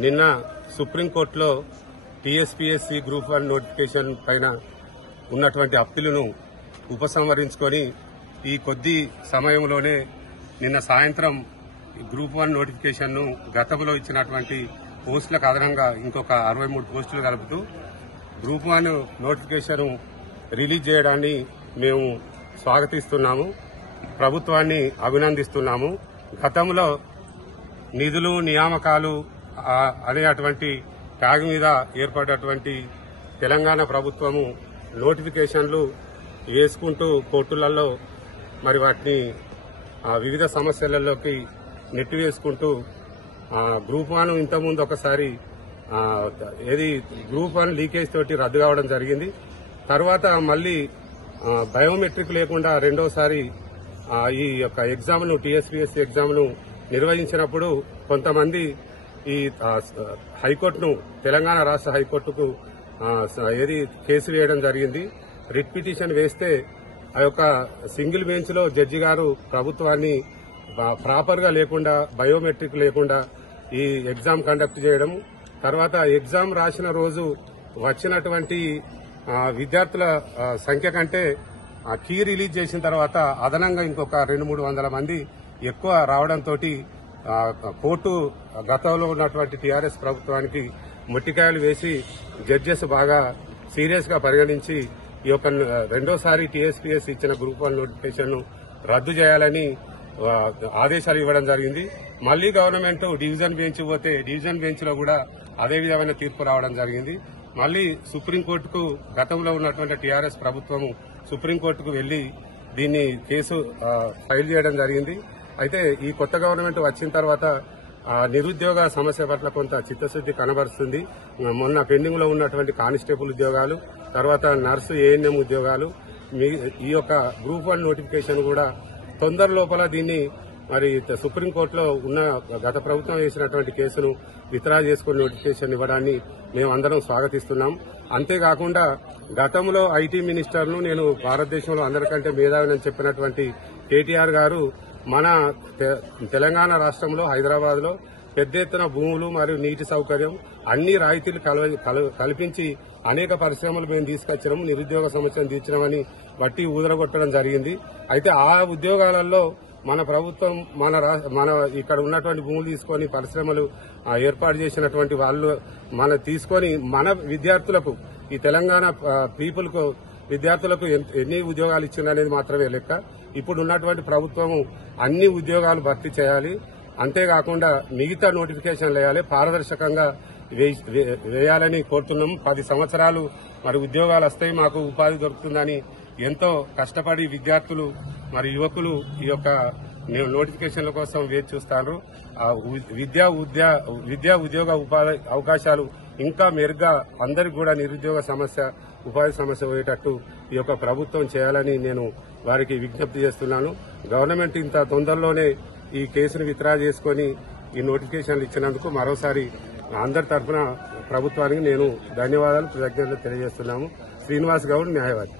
నిన్న సుప్రీంకోర్టులో TSPSC group 1 notification పైన ఉన్నటువంటి అప్పీలును ఉపసంహరించుకొని ఈ కొద్ది సమయంలోనే నిన్న సాయంత్రం గ్రూప్ 1 నోటిఫికేషన్ను గతంలో ఇచ్చినటువంటి పోస్టులకు అదనంగా ఇంకొక 63 పోస్టులు కలుపుతూ గ్రూప్ 1 నోటిఫికేషన్ రిలీజ్ చేయడాన్ని మేము స్వాగతిస్తున్నాము. ప్రభుత్వాన్ని అభినందిస్తున్నాము. గతంలో నిధులు నియామకాలు అనేటువంటి ట్యాగ్ మీద ఏర్పడినటువంటి తెలంగాణ ప్రభుత్వము నోటిఫికేషన్లు వేసుకుంటూ కోర్టులలో మరి వాటిని వివిధ సమస్యలలోకి నెట్టివేసుకుంటూ గ్రూప్ 1 ఇంతకుముందు ఒకసారి గ్రూప్ 1 లీకేజ్ తోటి రద్దు కావడం జరిగింది. తర్వాత మళ్లీ బయోమెట్రిక్ లేకుండా రెండోసారి ఈ యొక్క ఎగ్జామ్ను టీఎస్పీఎస్సీ ఎగ్జామ్ను నిర్వహించినప్పుడు కొంతమంది ఈ హైకోర్టును తెలంగాణ రాష్ట్ర హైకోర్టుకు కేసు వేయడం జరిగింది. రిట్ పిటిషన్ వేస్తే ఆ యొక్క సింగిల్ బెంచ్ లో జడ్జి గారు ప్రభుత్వాన్ని ప్రాపర్ గా లేకుండా బయోమెట్రిక్ లేకుండా ఈ ఎగ్జామ్ కండక్ట్ చేయడం, తర్వాత ఎగ్జామ్ రాసిన రోజు వచ్చినటువంటి విద్యార్థుల సంఖ్య కంటే కీ రిలీజ్ చేసిన తర్వాత అదనంగా ఇంకొక 200-300 మంది ఎక్కువ రావడంతో కోర్టు గతంలో ఉన్నటువంటి టీఆర్ఎస్ ప్రభుత్వానికి మొట్టికాయలు వేసి జడ్జెస్ బాగా సీరియస్ గా పరిగణించి ఈ యొక్క రెండోసారి టీఎస్పీఎస్ ఇచ్చిన గ్రూప్ 1 నోటిఫికేషన్ ను రద్దు చేయాలని ఆదేశాలు ఇవ్వడం జరిగింది. మళ్లీ గవర్నమెంట్ డివిజన్ బెంచ్ పోతే డివిజన్ బెంచ్ లో కూడా అదే విధమైన తీర్పు రావడం జరిగింది. మళ్లీ సుప్రీంకోర్టుకు గతంలో ఉన్నటువంటి టీఆర్ఎస్ ప్రభుత్వం సుప్రీంకోర్టుకు వెళ్లి దీన్ని కేసు ఫైల్ చేయడం జరిగింది. అయితే ఈ కొత్త గవర్నమెంట్ వచ్చిన తర్వాత నిరుద్యోగ సమస్య పట్ల కొంత చిత్తశుద్ది కనబరుస్తుంది. మొన్న పెండింగ్ లో ఉన్నటువంటి కానిస్టేబుల్ ఉద్యోగాలు, తర్వాత నర్సు ఏఎన్ఎం ఉద్యోగాలు, ఈ యొక్క గ్రూప్ 1 నోటిఫికేషన్ కూడా తొందర లోపల దీన్ని మరి సుప్రీంకోర్టులో ఉన్న గత ప్రభుత్వం వేసినటువంటి కేసును విత్డ్రా చేసుకుని నోటిఫికేషన్ ఇవ్వడాన్ని మేమందరం స్వాగతిస్తున్నాం. అంతేకాకుండా గతంలో ఐటీ మినిస్టర్ను నేను భారతదేశంలో అందరికంటే మేధావిని చెప్పినటువంటి కేటీఆర్ గారు మన తెలంగాణ రాష్ట్రంలో హైదరాబాద్ లో పెద్ద ఎత్తున భూములు మరియు నీటి సౌకర్యం అన్ని రాయితీలు కల్పించి అనేక పరిశ్రమలు మేము తీసుకొచ్చినాము, నిరుద్యోగ సమస్యను తీర్చినామని బట్టి ఊదరగొట్టడం జరిగింది. అయితే ఆ ఉద్యోగాలలో మన ప్రభుత్వం మన ఇక్కడ ఉన్నటువంటి భూములు తీసుకొని పరిశ్రమలు ఏర్పాటు చేసినటువంటి వాళ్ళు మన తీసుకొని మన విద్యార్థులకు ఈ తెలంగాణ పీపుల్ కు విద్యార్థులకు ఎన్ని ఉద్యోగాలు ఇచ్చిందనేది మాత్రమే లెక్క. ఇప్పుడు ఉన్నటువంటి ప్రభుత్వము అన్ని ఉద్యోగాలు భర్తీ చేయాలి. అంతేకాకుండా మిగతా నోటిఫికేషన్లు వేయాలి, పారదర్శకంగా వేయాలని కోరుతున్నాం. 10 సంవత్సరాలు మరి ఉద్యోగాలు వస్తాయి, మాకు ఉపాధి దొరుకుతుందని ఎంతో కష్టపడి విద్యార్థులు మరి యువకులు ఈ యొక్క నోటిఫికేషన్ల కోసం వేచి చూస్తారు. విద్యా ఉద్యోగ ఉపాధి అవకాశాలు ఇంకా మెరుగ్గా అందరికి కూడా నిరుద్యోగ సమస్య ఉపాధి సమస్య పోయేటట్టు ఈ యొక్క ప్రభుత్వం చేయాలని నేను వారికి విజ్ఞప్తి చేస్తున్నాను. గవర్నమెంట్ ఇంత తొందరలోనే ఈ కేసును విత్డ్రా చేసుకుని ఈ నోటిఫికేషన్లు ఇచ్చినందుకు మరోసారి అందరి తరఫున ప్రభుత్వానికి నేను ధన్యవాదాలు కృతజ్ఞతలు తెలియజేస్తున్నాము. శ్రీనివాస్ గౌడ్, న్యాయవాది.